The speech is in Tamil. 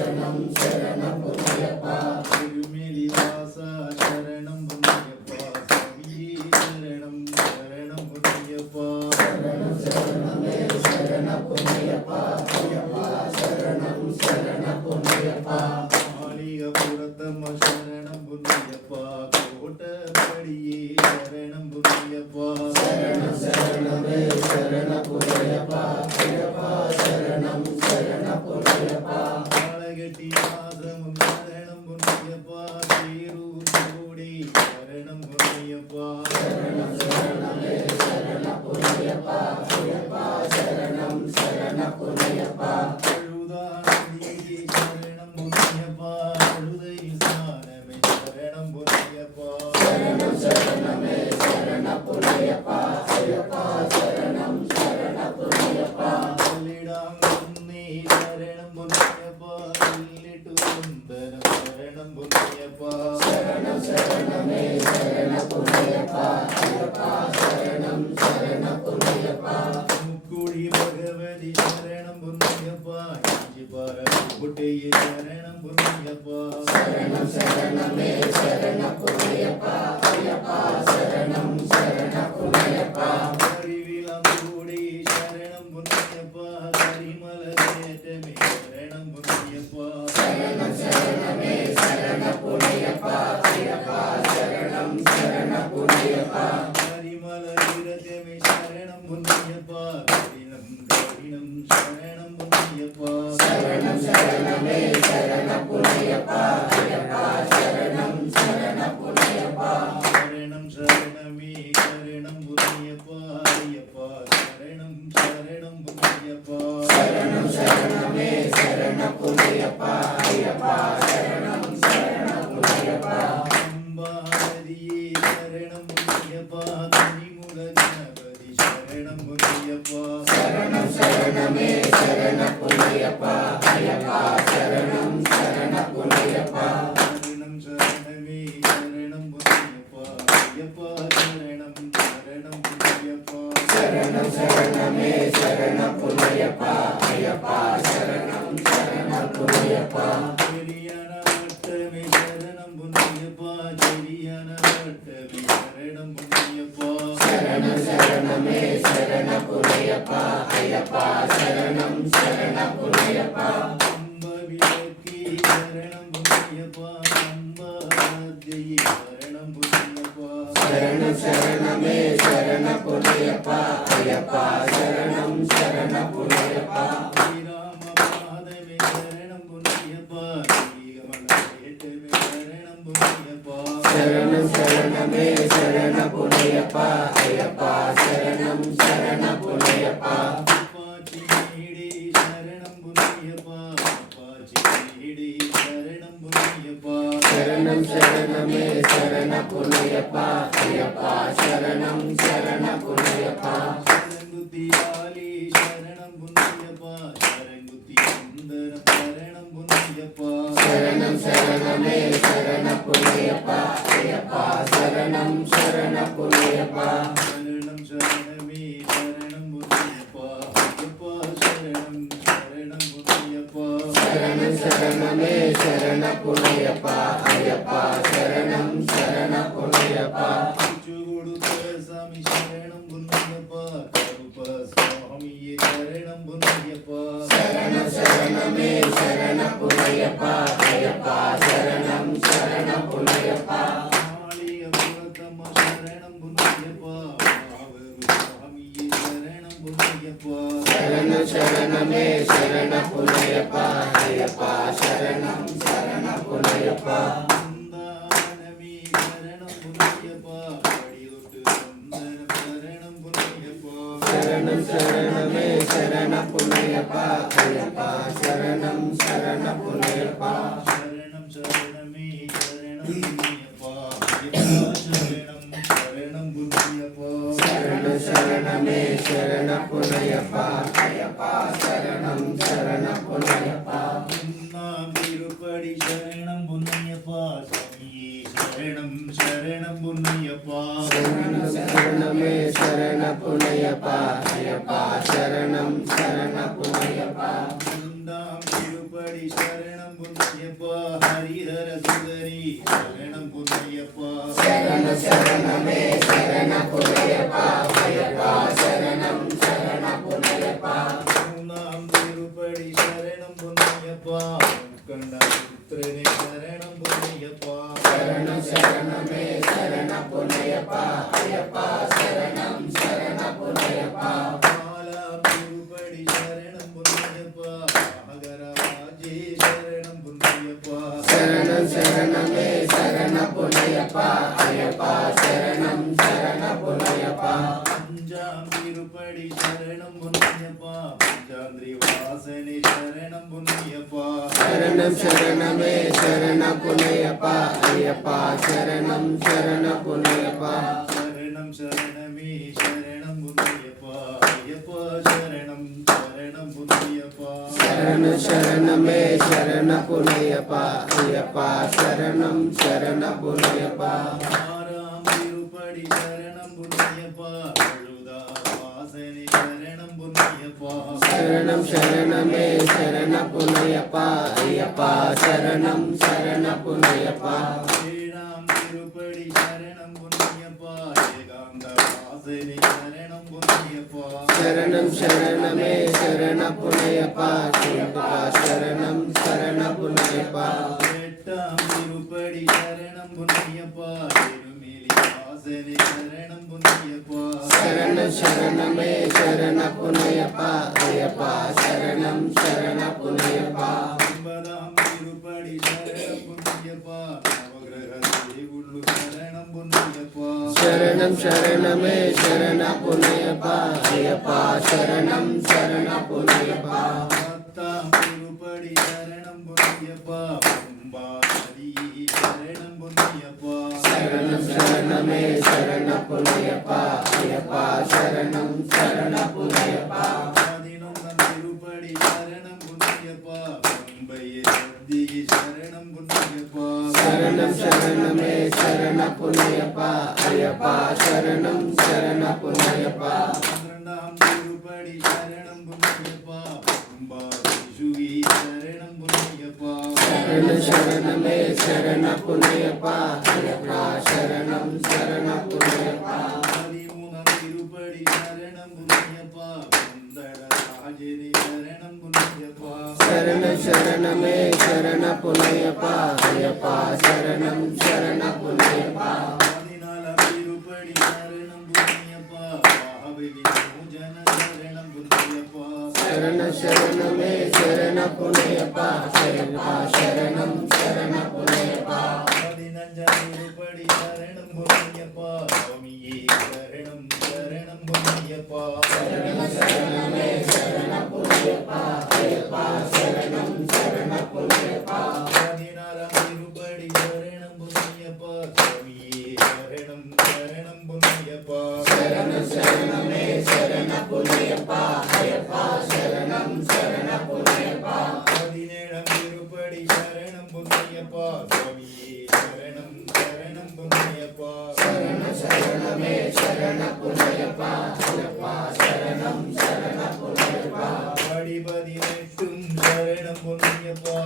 சரணம் சரணம் பொன்னையப்பா திருமெலிவாசா சரணம் பொன்னையப்பா சாமியே சரணம் சரணம் பொன்னையப்பா சரணம் சரணமே சரண பொன்னையப்பா ஐயப்பா சரணம் சரண பொன்னையப்பா மாளிகபுரத்தம்ம சரணம் பொன்னையப்பா கோட்டப்படியே சரணம் பொன்னையப்பா சரணம் சரணமே சரண பொன்னையப்பா ஐயப்பா சரணம் சரண பொன்னையப்பா காலகட்டி ஆசிரமம் சரணம் பொன்னையப்பா சீரூர் கோடி சரணம் பொன்னையப்பா சரணம் சரணமே சரண பொன்னையப்பா ஐயப்பா சரணம் சரண பொன்னையப்பா அழுதானதியே சரணம் பொன்னையப்பா அழுதை ஸ்நானமே சரணம் பொன்னையப்பா சரணம் சரணமே சரண பொன்னையப்பா ஐயப்பா சரணம் சரண பொன்னையப்பா சொல்லிடாம் பொன்னே சரணம் பொன்னையப்பா சொல்லிட்டு வந்தனம் சரணம் பொன்னையப்பா சரணம் சரணமே சரண பொன்னையப்பா ஐயப்பா சரணம் சரண பொன்னையப்பா முக்குழி பகவதி சரணம் பொன்னையப்பா இஞ்சி பாரகுட்டையே சரணம் பொன்னையப்பா சரணம் சரணமே சரண பொன்னையப்பா ஐயப்பா சரணம் சரண பொன்னையப்பா அறிவிலம்பூடி சரணம் பொன்னையப்பா கரிமலரேற்றமே சரணம் பொன்னையப்பா சரணம் சரணமே சரண பொன்னையப்பா ஐயப்பா சரணம் சரண பொன்னையப்பா கரிமலரேற்றமே சரணம் பொன்னையப்பா கடினம் கடினம் சரணம் பொன்னையப்பா சரணம் சரணமே சரண பொன்னையப்பா ஐயப்பா சரணம் சரண பொன்னையப்பா சரணம் சரணமே சரணம் பொன்னையப்பா ஐயப்பா சரணம் சரணம் பொன்னையப்பா சரணம் சரணமே சரண பொன்னையப்பா ஐயப்பா சரணம் சரண பொன்னையப்பா அம்பாதியே சரணம் பொன்னையப்பா தனிமுக கணபதி சரணம் பொன்னையப்பா சரணம் சரணமே சரண பொன்னையப்பா ஐயப்பா சரணம் சரண பொன்னையப்பா சரணம் சரணமே சரணம் பொன்னையப்பா ஐயப்பா சரணம் சரணம் பொன்னையப்பா சரணம் சரணமே சரண பொன்னையப்பா ஐயப்பா சரணம் சரண பொன்னையப்பா செரியான வட்டமே சரணம் பொன்னையப்பா செரியான வட்டமே சரணம் பொன்னையப்பா சரணம் சரணமே சரண பொன்னையப்பா ஐயப்பா சரணம் சரண பொன்னையப்பா அம்ப விளக்கி சரணம் பொன்னையப்பா அம்பாத்தியே சரணம் பொன்னையப்பா சரணம் சரணமே சரண பொன்னையப்பா ஐயப்பா சரணம் சரண பொன்னையப்பா ஸ்ரீராம பாதமே சரணம் பொன்னையப்பா ஸ்ரீகமலேட்டமே சரணம் பொன்னையப்பா சரணம் சரணமே சரண பொன்னையப்பா ஐயப்பா சரணம் சரண பொன்னையப்பா அப்பாச்சி நீடே சரணம் பொன்னையப்பா அப்பாச்சி நீடே சரணம் பொன்னையப்பா சரணம் சரணமே சரண பொன்னையப்பா ஐயப்பா சரணம் சரண பொன்னையப்பா சரங்குத்தியாலி சரணம் பொன்னையப்பா சரங்குத்தி சுந்தரம் சரணம் பொன்னையப்பா சரணம் சரணமே சரண பொன்னையப்பா ஐயப்பா சரணம் சரண பொன்னையப்பா சரணம் சரணமே சரணம் பொன்னையப்பா ஐயப்பா சரணம் சரணம் பொன்னையப்பா சரணம் சரணமே சரண பொன்னையப்பா ஐயப்பா சரணம் சரண பொன்னையப்பா பிச்சு கொடுத்த சாமி சரணம் பொன்னையப்பா கருப்ப சுவாமியே சரணம் பொன்னையப்பா சரணம் சரணமே சரண பொன்னையப்பா ஐயப்பா சரணம் சரண பொன்னையப்பா மாளிகபுரத்தம்ம சரணம் பொன்னையப்பா மாவரு சுவாமியே சரணம் பொன்னையப்பா சரணம் சரணமே சரண பொன்னையப்பா ஐயப்பா சரணம் சரண பொன்னையப்பா சந்தானமே சரணம் பொன்னையப்பா படிதொட்டு சந்தனம் சரணம் பொன்னையப்பா சரணம் சரணமே சரண பொன்னையப்பா ஐயப்பா சரணம் சரண பொன்னையப்பா சரணம் சரணமே சரணம் பொன்னையப்பா ஐயப்பா சரணம் சரணம் பொன்னையப்பா சரணம் சரணமே சரண பொன்னையப்பா ஐயப்பா சரணம் சரண பொன்னையப்பா நாம் திருப்படி சரணம் பொன்னையப்பா சாமியே சரணம் சரணம் பொன்னையப்பா சரணம் சரணமே சரண பொன்னையப்பா ஐயப்பா சரணம் சரண பொன்னையப்பா நாம் திருப்படி திருப்படி சரணம் பொன்னையப்பா ஹரிஹர சுதரி சரணம் பொன்னையப்பா சரண சரணமே சரண புனையப்பா ஐயப்பா சரணம் சரண புனையப்பா மூணாம் திருப்படி சரணம் பொன்னையப்பா கண்ண புத்திரனே சரணம் பொன்னையப்பா சரண சரணமே சரண புனையப்பா ஐயப்பா சரணம் சரண புனையப்பா நாலாம் திருப்படி சரணம் பொன்னையப்பா மகரவாஜே சரணம் பொன்னையப்பா சரணம் சரணமே சரண புனையப்பா ஐயப்பா சரணம் சரண புனையப்பா அஞ்சாம் திருப்படி சரணம் பொன்னையப்பா பஞ்சாந்திரி வாசனே சரணம் பொன்னையப்பா சரணம் சரணமே சரண புனையப்பா ஐயப்பா சரணம் சரண புனையப்பா சரணம் சரணமே சரணம் பொன்னையப்பா ஐயப்பா சரணம் சரணம் பொன்னையப்பா சரண சரணமே சரண புனையப்பா ஐயப்பா சரணம் சரண புனையப்பா ஆறாம் திருப்படி சரணம் பொன்னையப்பா அழுதா வாசனே சரணம் பொன்னையப்பா சரணம் சரணமே சரண புனையப்பா ஐயப்பா சரணம் சரண புனையப்பா ஏழாம் திருப்படி சரணம் பொன்னையப்பா ஏகாந்த வாசனே சரணம் பொன்னையப்பா சரணம் சரணமே சரண புனையப்பா ஐயப்பா சரணம் சரண புனையப்பா எட்டாம் திருப்படி சரணம் பொன்னையப்பா திருமேலி வாசனே சரணம் பொன்னையப்பா சரணம் சரணமே சரண புனையப்பா ஐயப்பா சரணம் சரண புனையப்பா ஒன்பதாம் திருப்படி சரணம் பொன்னையப்பா நவகிரக தேவுள்ளு சரணம் பொன்னையப்பா சரணம் சரணமே சரண புனையப்பா ஐயப்பா சரணம் சரண புனையப்பா பத்தாம் திருப்படி சரணம் பொன்னையப்பா பம்பா நதி சரணம் பொன்னையப்பா சரணம் சரணமே சரண புனையப்பா ஐயப்பா சரணம் சரண புனையப்பா பதினொன்றாம் திருப்படி சரணம் பொன்னையப்பா பம்பையே நதி சரணம் பொன்னையப்பா சரணம் சரணமே சரண புனையப்பா ஐயப்பா சரணம் சரண புனையப்பா பன்னிரண்டாம் திருப்படி சரணம் பொன்னையப்பா பம்பா சுகி சரணம் பொன்னையப்பா சரணம் சரணமே சரண புனையப்பா ஐயப்பா சரணம் சரண புனையப்பா பதிமூணாம் திருப்படி சரணம் பொன்னையப்பா பந்தள ராஜனே சரணம் பொன்னையப்பா சரணம் சரணமே சரண புனையப்பா ஐயப்பா சரணம் சரண புனையப்பா பதினாலாம் திருப்படி சரணம் பொன்னையப்பா பாவலி பூஜன சரணம் பொன்னையப்பா சரண சரணமே சரண புனையப்பா ஐயப்பா சரணம் சரண புனையப்பா பதினஞ்சாம் திருப்படி சரணம் பொன்னையப்பா சுவாமியே சரணம் சரணம் பொன்னையப்பா சரணம் சரணமே சரண புனையப்பா ஐயப்பா சரணம் சரண புனையப்பா பதினாறாம் திருப்படி சரணம் பொன்னையப்பா சுவாமியே சரணம் சரணம் பொன்னையப்பா சரணம் சரணமே சரண புனையப்பா ஐயப்பா சரணம் சரண புனையப்பா பதினேழாம் திருப்படி சரணம் பொன்னையப்பா சுவாமியே சரணம் சரணம் பொன்னையப்பா சரண சரணமே சரண புனையப்பா ஐயப்பா சரணம் சரண புனையப்பா படி பதினெட்டும் சரணம் பொன்னையப்பா